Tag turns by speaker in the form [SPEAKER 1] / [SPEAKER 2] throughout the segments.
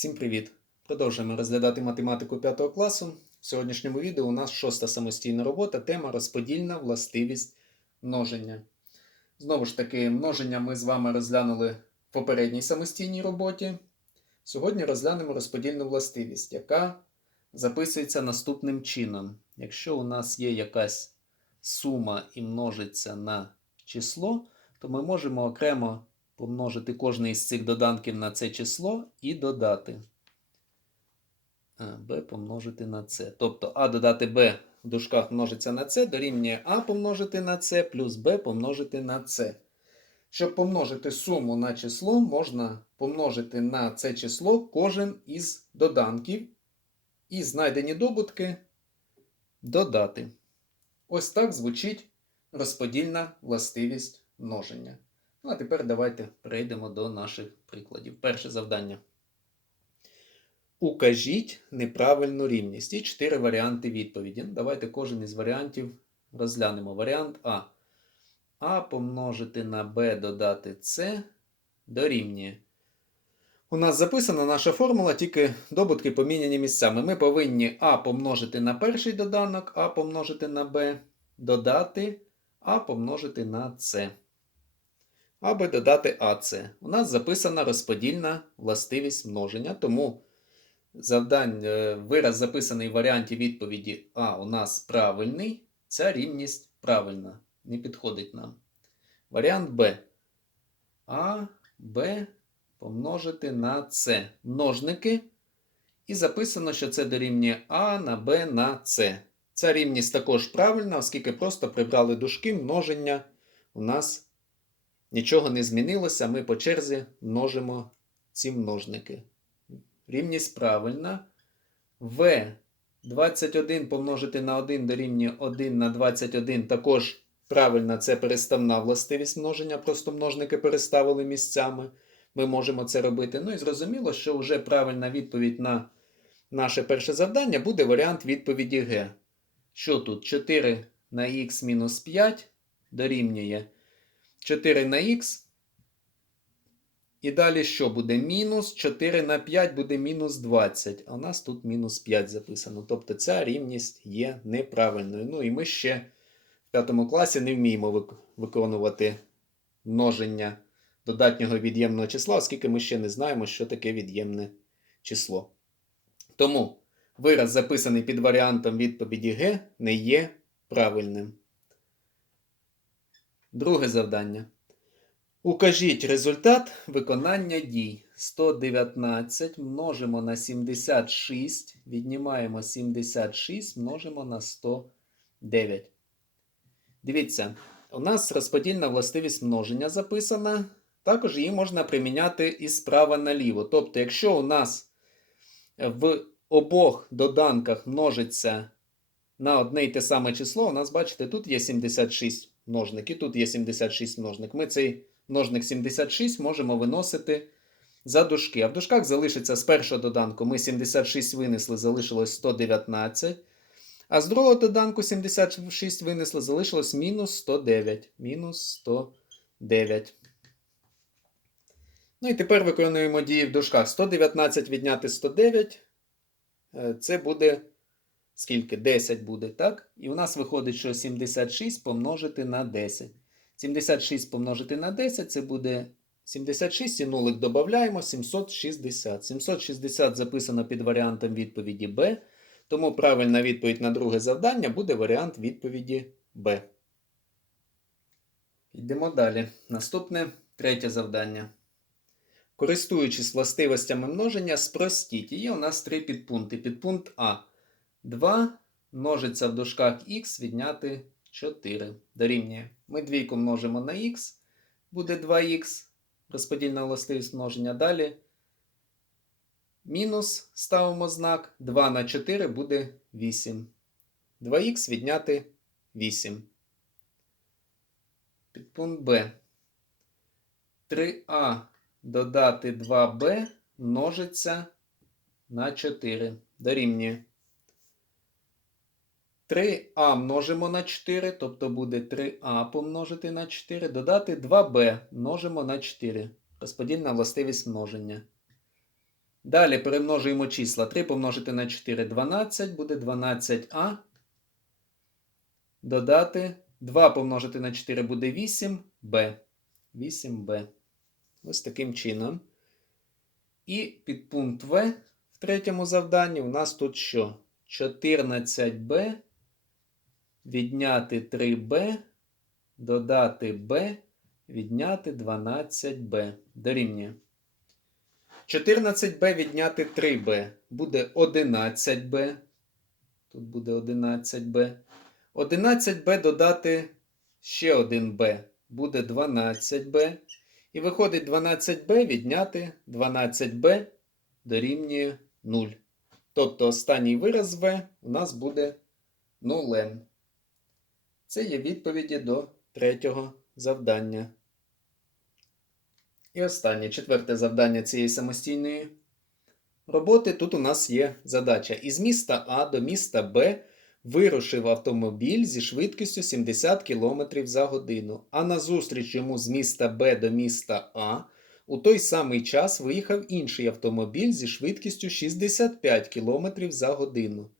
[SPEAKER 1] Всім привіт! Продовжуємо розглядати математику 5 класу. В сьогоднішньому відео у нас шоста самостійна робота, тема розподільна властивість множення. Знову ж таки, множення ми з вами розглянули в попередній самостійній роботі. Сьогодні розглянемо розподільну властивість, яка записується наступним чином. Якщо у нас є якась сума і множиться на число, то ми можемо окремо помножити кожний із цих доданків на це число і додати. B помножити на c. Тобто а додати b в дужках множиться на c, дорівнює а помножити на c плюс b помножити на c. Щоб помножити суму на число, можна помножити на це число кожен із доданків і знайдені добутки додати. Ось так звучить розподільна властивість множення. Ну, а тепер давайте перейдемо до наших прикладів. Перше завдання. Укажіть неправильну рівність. І чотири варіанти відповіді. Давайте кожен із варіантів розглянемо. Варіант А. А помножити на Б додати С дорівнює. У нас записана наша формула, тільки добутки поміняні місцями. Ми повинні А помножити на перший доданок, А помножити на Б, додати А помножити на С аби додати АЦ. У нас записана розподільна властивість множення, тому завдань, е, вираз записаний в варіанті відповіді А у нас правильний. Ця рівність правильна. Не підходить нам. Варіант Б. А, Б помножити на С. Множники. І записано, що це дорівнює А на Б на С. Ця рівність також правильна, оскільки просто прибрали дужки множення у нас Нічого не змінилося, ми по черзі множимо ці множники. Рівність правильна. В 21 помножити на 1 дорівнює 1 на 21. Також правильна це переставна властивість множення, просто множники переставили місцями. Ми можемо це робити. Ну і зрозуміло, що вже правильна відповідь на наше перше завдання буде варіант відповіді Г. Що тут? 4 на х мінус 5 дорівнює. 4 на х. І далі що буде? Мінус 4 на 5 буде мінус 20. А у нас тут мінус 5 записано. Тобто ця рівність є неправильною. Ну і ми ще в 5 класі не вміємо виконувати множення додатнього від'ємного числа, оскільки ми ще не знаємо, що таке від'ємне число. Тому вираз, записаний під варіантом відповіді Г, не є правильним. Друге завдання. Укажіть результат виконання дій. 119 множимо на 76, віднімаємо 76, множимо на 109. Дивіться, у нас розподільна властивість множення записана. Також її можна приміняти і справа наліво. Тобто, якщо у нас в обох доданках множиться на одне й те саме число, у нас, бачите, тут є 76 множник. І тут є 76 множник. Ми цей множник 76 можемо виносити за дужки. А в дужках залишиться з першого доданку. Ми 76 винесли, залишилось 119. А з другого доданку 76 винесли, залишилось мінус 109. Мінус 109. Ну і тепер виконуємо дії в дужках. 119 відняти 109. Е, це буде скільки 10 буде, так? І у нас виходить, що 76 помножити на 10. 76 помножити на 10 це буде 76 і нулик додаємо 760. 760 записано під варіантом відповіді Б. Тому правильна відповідь на друге завдання буде варіант відповіді Б. Йдемо далі. Наступне третє завдання. Користуючись властивостями множення, спростіть. Є у нас три підпункти. Підпункт А. 2 множиться в дужках х відняти 4. Дорівнює. Ми двійку множимо на х, буде 2х, розподільна властивість множення. Далі мінус ставимо знак. 2 на 4 буде 8. 2х відняти 8. Підпункт Б. 3а додати 2b множиться на 4. Дорівнює. 3а множимо на 4, тобто буде 3а помножити на 4, додати 2b множимо на 4. Розподільна властивість множення. Далі перемножуємо числа. 3 помножити на 4 12, буде 12а. Додати 2 помножити на 4 буде 8b. 8b. Ось таким чином. І підпункт В в третьому завданні у нас тут що? 14b відняти 3b, додати b, відняти 12b. Дорівнює. 14b відняти 3b буде 11b. Тут буде 11b. 11b додати ще 1b буде 12b. І виходить 12b відняти 12b дорівнює 0. Тобто останній вираз v у нас буде нулем. Це є відповіді до третього завдання. І останнє четверте завдання цієї самостійної роботи. Тут у нас є задача. Із міста А до міста Б вирушив автомобіль зі швидкістю 70 км за годину, а назустріч йому з міста Б до міста А у той самий час виїхав інший автомобіль зі швидкістю 65 км за годину.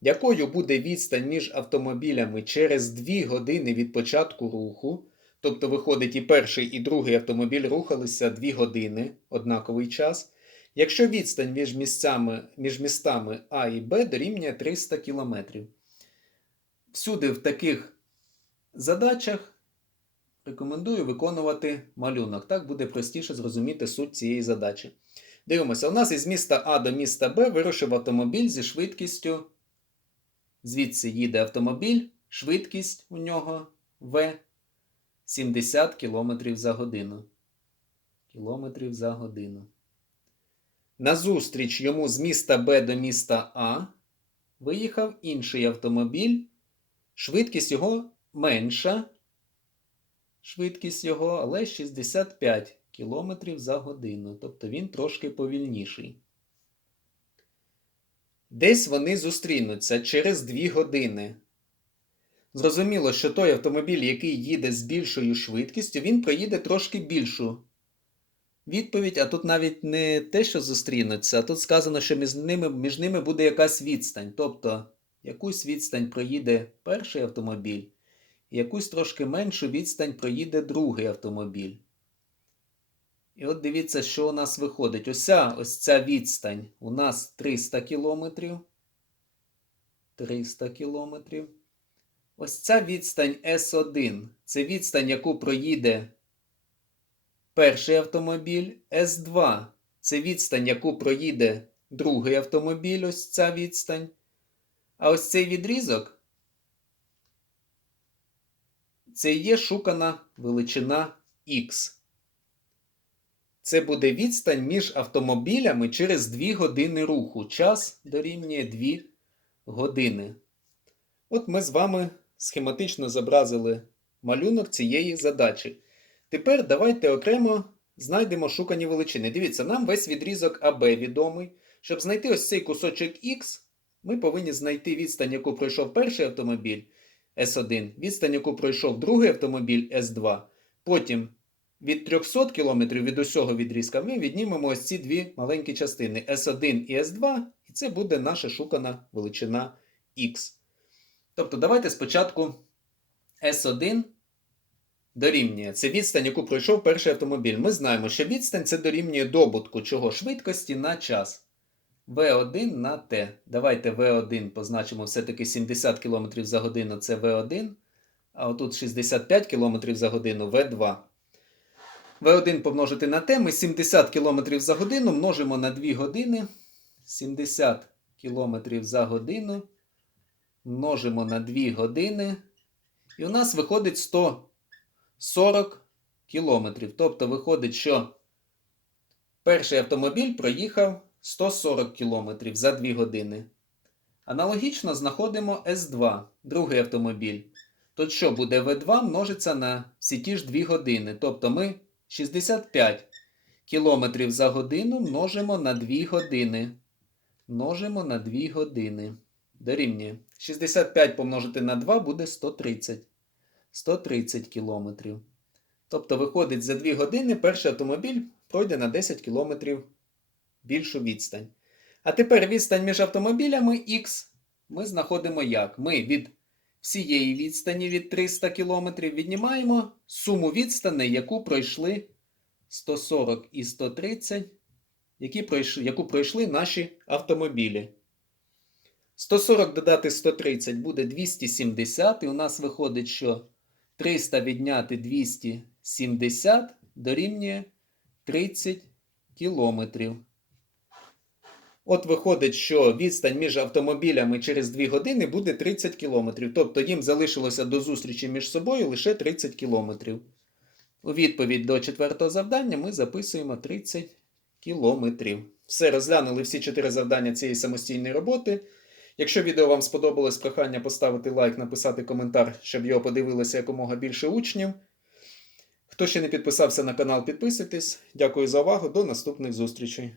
[SPEAKER 1] Якою буде відстань між автомобілями через 2 години від початку руху? Тобто, виходить, і перший, і другий автомобіль рухалися 2 години, однаковий час. Якщо відстань між, місцями, між містами А і Б дорівнює 300 км. Всюди в таких задачах рекомендую виконувати малюнок. Так буде простіше зрозуміти суть цієї задачі. Дивимося, у нас із міста А до міста Б вирушив автомобіль зі швидкістю. Звідси їде автомобіль, швидкість у нього В 70 км за годину. Кілометрів за годину. Назустріч йому з міста Б до міста А виїхав інший автомобіль. Швидкість його менша. Швидкість його, але 65 км за годину. Тобто він трошки повільніший. Десь вони зустрінуться через 2 години. Зрозуміло, що той автомобіль, який їде з більшою швидкістю, він проїде трошки більшу відповідь, а тут навіть не те, що зустрінуться, а тут сказано, що між ними, між ними буде якась відстань. Тобто, якусь відстань проїде перший автомобіль, якусь трошки меншу відстань проїде другий автомобіль. І от дивіться, що у нас виходить. Ося ось ця відстань у нас 300 кілометрів. 300 кілометрів. Ось ця відстань S1. Це відстань, яку проїде перший автомобіль. S2. Це відстань, яку проїде другий автомобіль. Ось ця відстань. А ось цей відрізок. Це є шукана величина X. Це буде відстань між автомобілями через 2 години руху. Час дорівнює 2 години. От ми з вами схематично зобразили малюнок цієї задачі. Тепер давайте окремо знайдемо шукані величини. Дивіться, нам весь відрізок АБ відомий. Щоб знайти ось цей кусочок Х, ми повинні знайти відстань, яку пройшов перший автомобіль С1, відстань, яку пройшов другий автомобіль С2. Потім від 300 км від усього відрізка ми віднімемо ось ці дві маленькі частини S1 і S2, і це буде наша шукана величина Х. Тобто, давайте спочатку S1 дорівнює. Це відстань, яку пройшов перший автомобіль. Ми знаємо, що відстань це дорівнює добутку чого швидкості на час. V1 на T. Давайте V1 позначимо все-таки 70 км за годину це V1. А отут 65 км за годину V2. V1 помножити на T, ми 70 км за годину множимо на 2 години. 70 км за годину множимо на 2 години. І у нас виходить 140 км. Тобто виходить, що перший автомобіль проїхав 140 км за 2 години. Аналогічно знаходимо S2, другий автомобіль. Тут що буде V2 множиться на всі ті ж 2 години. Тобто ми 65 км за годину множимо на 2 години. Множимо на 2 години. Дорівнює. 65 помножити на 2 буде 130. 130 км. Тобто, виходить, за 2 години перший автомобіль пройде на 10 км більшу відстань. А тепер відстань між автомобілями Х ми знаходимо як? Ми від всієї відстані від 300 км віднімаємо суму відстаней, яку пройшли 140 і 130, які пройшли, яку пройшли наші автомобілі. 140 додати 130 буде 270, і у нас виходить, що 300 відняти 270 дорівнює 30 кілометрів. От виходить, що відстань між автомобілями через 2 години буде 30 кілометрів. Тобто їм залишилося до зустрічі між собою лише 30 кілометрів. У відповідь до четвертого завдання ми записуємо 30 кілометрів. Все, розглянули всі чотири завдання цієї самостійної роботи. Якщо відео вам сподобалось, прохання поставити лайк, написати коментар, щоб його подивилося якомога більше учнів. Хто ще не підписався на канал, підписуйтесь. Дякую за увагу. До наступних зустрічей.